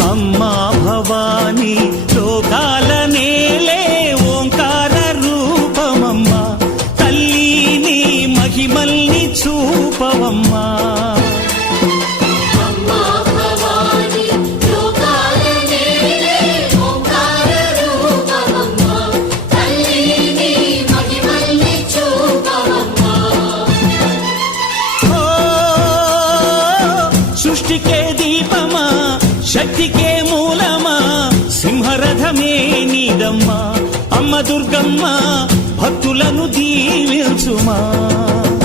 అమ్మా భవానీ లోకాల నేలే ఓంకార రూపమమ్మా, తల్లి నీ మహిమల్ని చూపవమ్మా. సృష్టికే దీపమా, శక్తికే మూలమా, సింహరథమే నీదమ్మా. అమ్మ దుర్గమ్మ భక్తులను దీవించుమా.